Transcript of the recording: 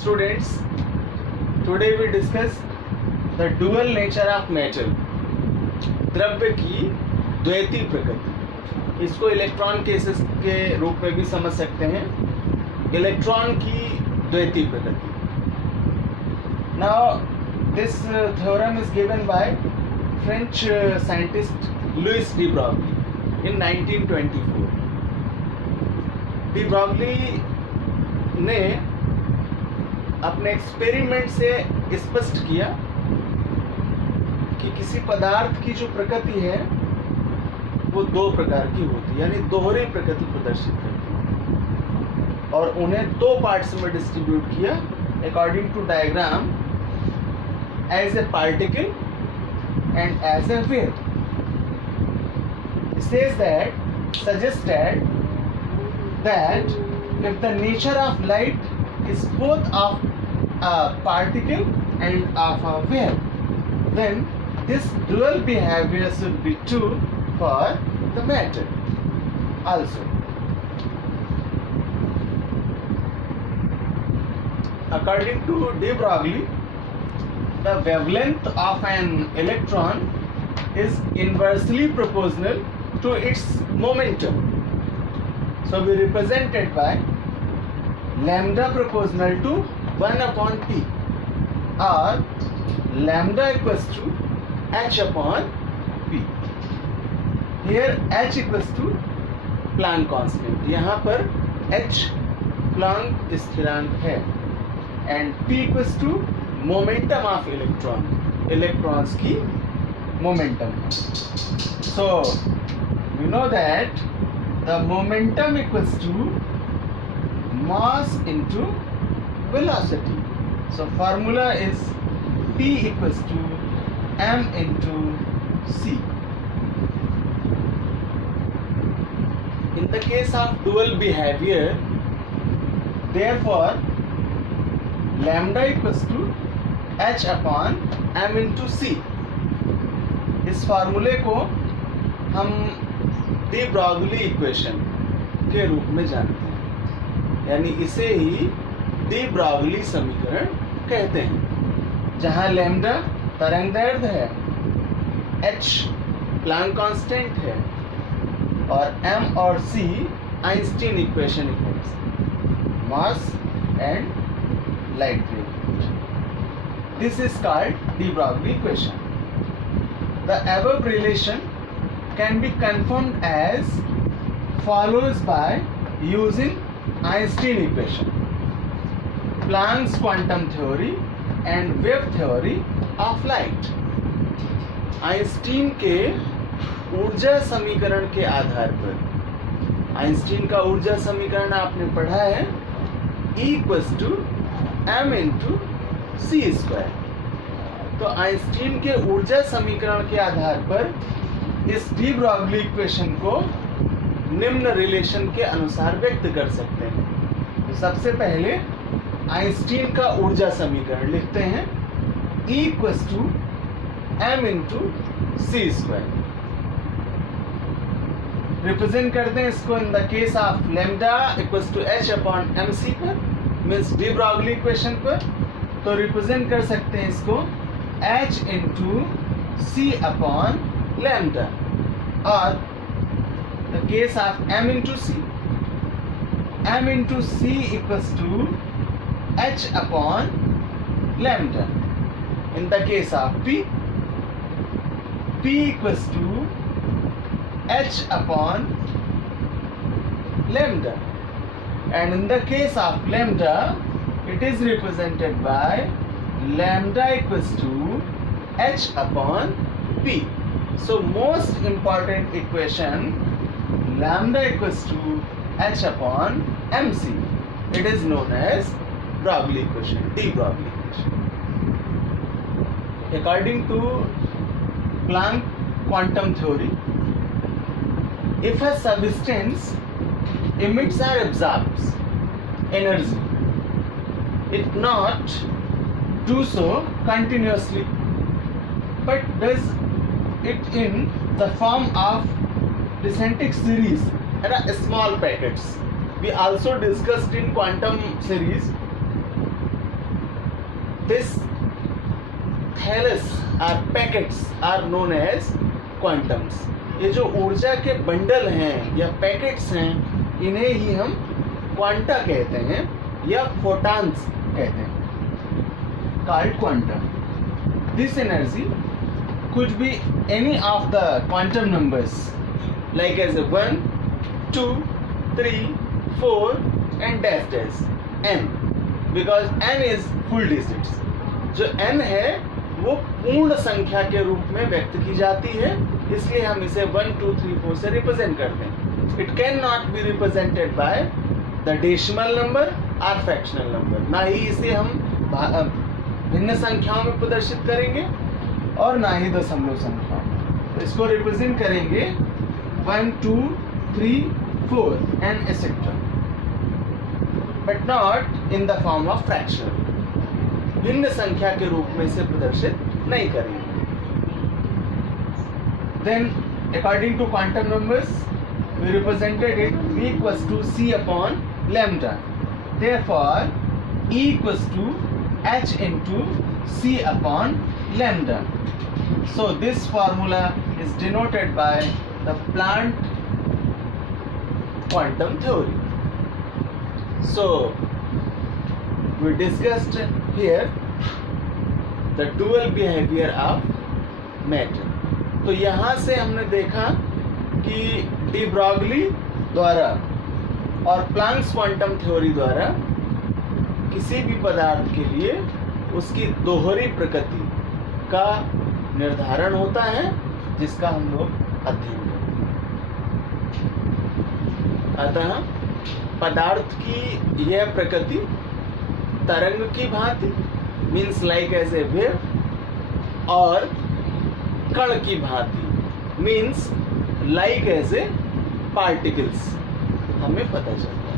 Students, today we discuss the dual nature of matter. द्रव्य की द्वैती प्रकृति, इसको इलेक्ट्रॉन केसेस के रूप में भी समझ सकते हैं. इलेक्ट्रॉन की द्वैती प्रकृति. Now this theorem is given by French scientist Louis de Broglie in 1924. de Broglie ने अपने एक्सपेरिमेंट से स्पष्ट किया कि किसी पदार्थ की जो प्रकृति है वो दो प्रकार की होती है, यानी दोहरी प्रकृति प्रदर्शित करती है, और उन्हें दो पार्ट्स में डिस्ट्रीब्यूट किया according to diagram as a particle and as a wave. Says that suggested that if the nature of light is both of a particle and of a wave, then this dual behavior should be true for the matter also. According to de Broglie, the wavelength of an electron is inversely proportional to its momentum. So we represent it by lambda proportional to 1 upon T, or lambda equals to h upon P. Here h equals to Planck constant. यहाँ पर h Planck स्थिरांक है, and P equals to momentum of electron. Electrons की momentum. So we know that the momentum equals to mass into velocity. So formula is P equals to m into c. In the case of dual behavior, therefore lambda equals to h upon m into c. इस फार्मूले को हम D Broglie equation के रूप में जानते हैं, यानी इसे ही डी ब्रॉगली समीकरण कहते हैं, जहां लैम्डा तरंगदैर्घ्य है, एच प्लैंक कांस्टेंट है, और एम और C Einstein equation equals mass and light wave. This is called de Broglie equation. The above relation can be confirmed as follows by using Einstein equation, Planck's quantum theory and wave theory of light. Einstein के ऊर्जा समीकरण के आधार पर, Einstein का ऊर्जा समीकरण आपने पढ़ा है, E equals to m into c square. तो आइंस्टीन के ऊर्जा समीकरण के आधार पर इस डी ब्रॉगली इक्वेशन को निम्न रिलेशन के अनुसार व्यक्त कर सकते हैं. तो सबसे पहले आइंस्टीन का ऊर्जा समीकरण लिखते हैं, E equals to m into C square. Represent करते हैं इसको in the case of lambda equals to h upon M C पर, मीन्स डी ब्रॉगली इक्वेशन पर. तो रिप्रेजेंट कर सकते हैं इसको h into c upon lambda, or the case of m into c equals to h upon lambda. In the case of p equals to h upon lambda, and in the case of lambda it is represented by lambda equals to h upon p. So most important equation, lambda equals to h upon mc. It is known as Broglie equation, de Broglie equation. According to Planck quantum theory, if a substance emits or absorbs energy, it not do so continuously, but does it in the form of descending series and small packets. We also discussed in quantum series this थैलस are packets are known as quantums. ये जो ऊर्जा के bundle हैं या packets हैं, इन्हें ही हम क्वांटा कहते हैं या फोटॉन्स कहते हैं, called quantum. This energy could be any of the quantum numbers like as a 1, 2, 3, 4 and dash dash n, because n is full digits। जो n है वो पूर्ण संख्या के रूप में व्यक्त की जाती है, इसलिए हम इसे 1, 2, 3, 4 से रिप्रेजेंट करते हैं। It can not be represented by the decimal number और फ्रैक्शनल नंबर, ना ही इसे हम भिन्न संख्याओं में प्रदर्शित करेंगे और ना ही दशमलव संख्याओं। तो इसको रिप्रेजेंट करेंगे 1, 2, 3, 4 and etcetera, but not in the form of fraction. भिन्न संख्या के रूप में इसे प्रदर्शित नहीं करेंगे। Then according to quantum numbers we represented it V equals to C upon lambda. Therefore, E equals to H into C upon lambda. So this formula is denoted by the Planck quantum theory. So we discussed here the dual behavior of matter. तो यहाँ से हमने देखा कि de Broglie द्वारा और Planck's quantum theory द्वारा किसी भी पदार्थ के लिए उसकी दोहरी प्रकृति का निर्धारण होता है, जिसका हम लोग अध्ययन करते हैं। अतः पदार्थ की यह प्रकृति तरंग की भांति means like as a wave, और कण की भांति means like as a particles हमें पता चलता है।